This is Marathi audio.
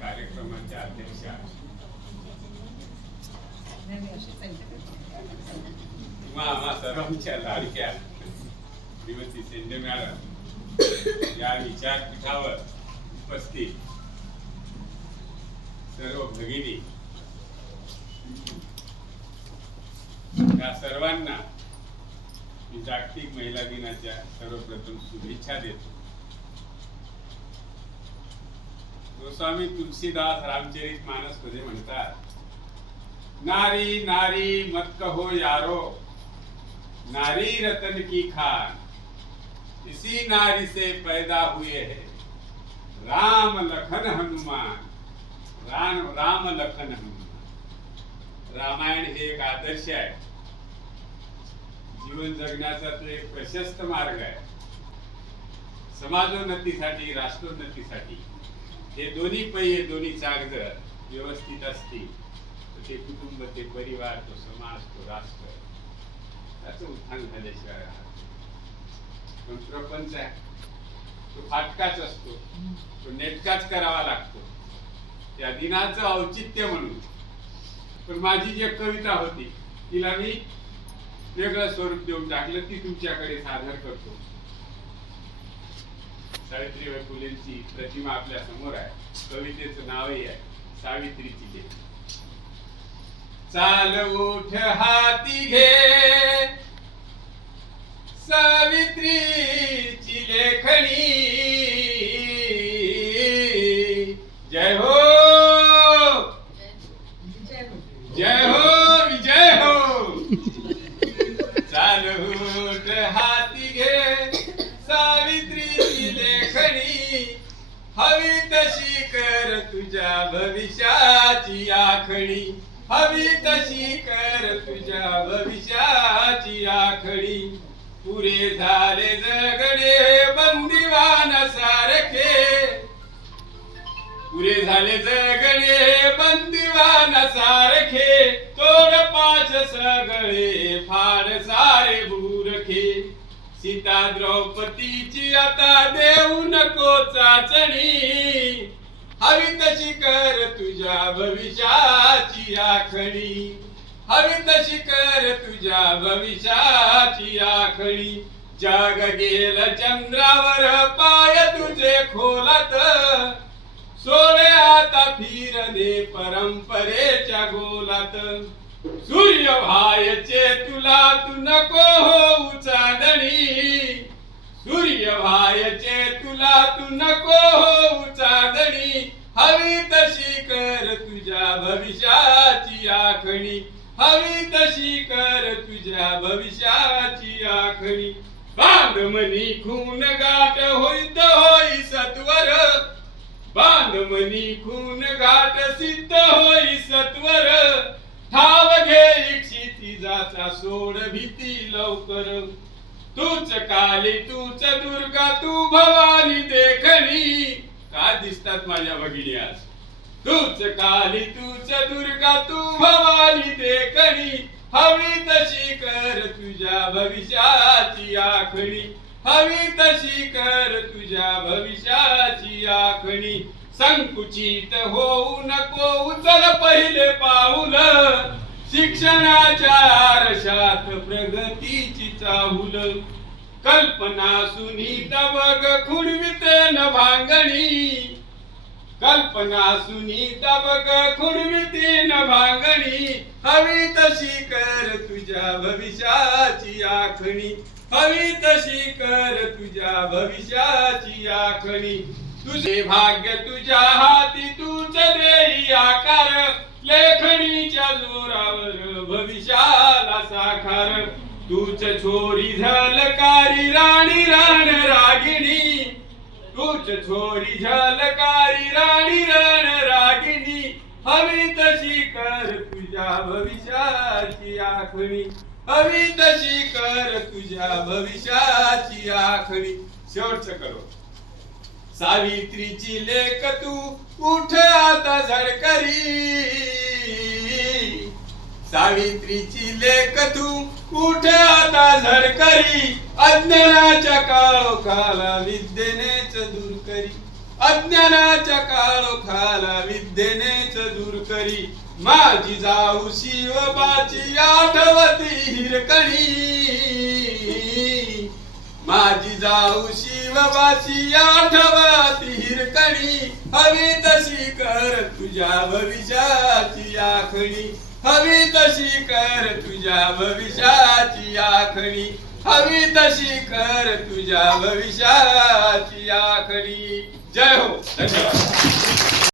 कार्यक्रमाच्या अध्यक्षा किंवा आम्हा सर्वांच्या लाडक्या श्रीमती सेंडे मॅडम या विचारपीठावर उपस्थित सर्व भगिनी या सर्वांना जागतिक महिला दिनाच्या सर्वप्रथम शुभेच्छा देतो. गोस्वामी तुलसीदास रामचरित मानसमध्ये म्हणतात नारी नारी मत कहो यारो नारी रतन की खान इसी नारी से पैदा हुए है। राम लखन हनुमान राम राम लखन हनुमान। रामायण हे एक आदर्श आहे. जीवन जगण्याचा तो एक प्रशस्त मार्ग आहे. समाजोन्नतीसाठी राष्ट्रोन्नतीसाठी हे दोन्ही पहिये दोन्ही चाक व्यवस्थित असतील. तर ते कुटुंब ते परिवार तो समाज तो राष्ट्र. त्याचं उत्थान झाल्याशिवाय पण प्रपंच आहे. तो फाटकाच असतो. तो नेटकाच करावा लागतो. त्या दिनाचं औचित्य म्हणून. पण माझी जी कविता होती तिला मी वेगळं स्वरूप देऊन टाकलं. ती तुमच्याकडे सादर करतो. सावित्रीबाई फुलेंची प्रतिमा आपल्यासमोर आहे. कवितेचं नावही आहे सावित्रीची लेख चाल उठ हाती घे. सावित्रीची लेखणी. जय हो. जय हो विजय हो. चाल उठ हाती घे. सावित्रीची हवी तशी कर तुझ्या भविष्याची आखणी. हवी तशी कर तुझ्या भविष्याची आखणी. पुरे झाले जगडे बंदिवान सारखे. पुरे झाले जगडे बंदिवान सारखे. तोड पाच सगळे फार सारे बुरखे सीता द्रौपदीची आता देऊ नको चाचणी. हवी तशी कर तुझ्या भविष्याची आखणी. हवी तशी कर तुझ्या भविष्याची आखणी. जग गेल चंद्रावर पाय तुझे खोलात. सोने आता फिरणे परंपरेच्या गोलात. सूर्य व्हायचे तुला तू नको हो चांदणी सूर्य व्हायचे तुला तू नको हो चांदणी हवी तशी कर तुझ्या भविष्याची आखणी. हवी तशी कर तुझ्या भविष्याची आखणी. बांधमनी खून गाठ होईत होई सत्वर. बांधमनी खून घाट सिद्ध होई सत्वर. ठाव घे क्षितिजाचा सोड भीती लवकर. तूच काली तूच दुर्गा तू भवानी देखणी का दिसतात माझ्या भगिनी आज? तूच काली तूच दुर्गा तू भवानी देखणी हवी तशी कर तुझ्या भविष्याची आखणी. हवी तशी कर तुझ्या भविष्याची आखणी. संकुचित होऊ नको उचल पहिले शिक्षणाच्या आरशात प्रगतीची चाहुल. कल्पना सुनीता बग खुडवित न भांगणी कल्पना सुनीत बग खुडविते न भांगणी हवी तशी कर तुझ्या भविष्याची आखणी. हवी तशी कर तुझ्या भविष्याची आखणी. तुझे भाग्य तुझ्या हाती तूच देई आकार. लेखणीच्या जोरावर भविष्याला साकार. तूच छोरी झलकारी राणी राण रागिणी. तूच छोरी झलकारी राणी रण रागिणी. हवी तशी कर तुझ्या भविष्याची आखणी. हवी तशी कर तुझ्या भविष्याची आखणी. शेवटचं करो सावित्रीची लेख तू उठ आता झडकरी? सावित्रीची लेख तू उठ आता झडकरी? अज्ञानाच्या काळोखाला विद्येनेच दूर करी. अज्ञानाच्या काळोखाला विद्येनेच दूर करी. माझी जाऊ शिवबाची आठवती हिरकणी. माझी जाऊ शिवबाची आठवती हिरकणी. हवी तशी कर तुझ्या भविष्याची आखणी. हवी तशी कर तुझ्या भविष्याची आखणी. हवी तशी कर तुझ्या भविष्याची आखणी. जय हो धन्यवाद.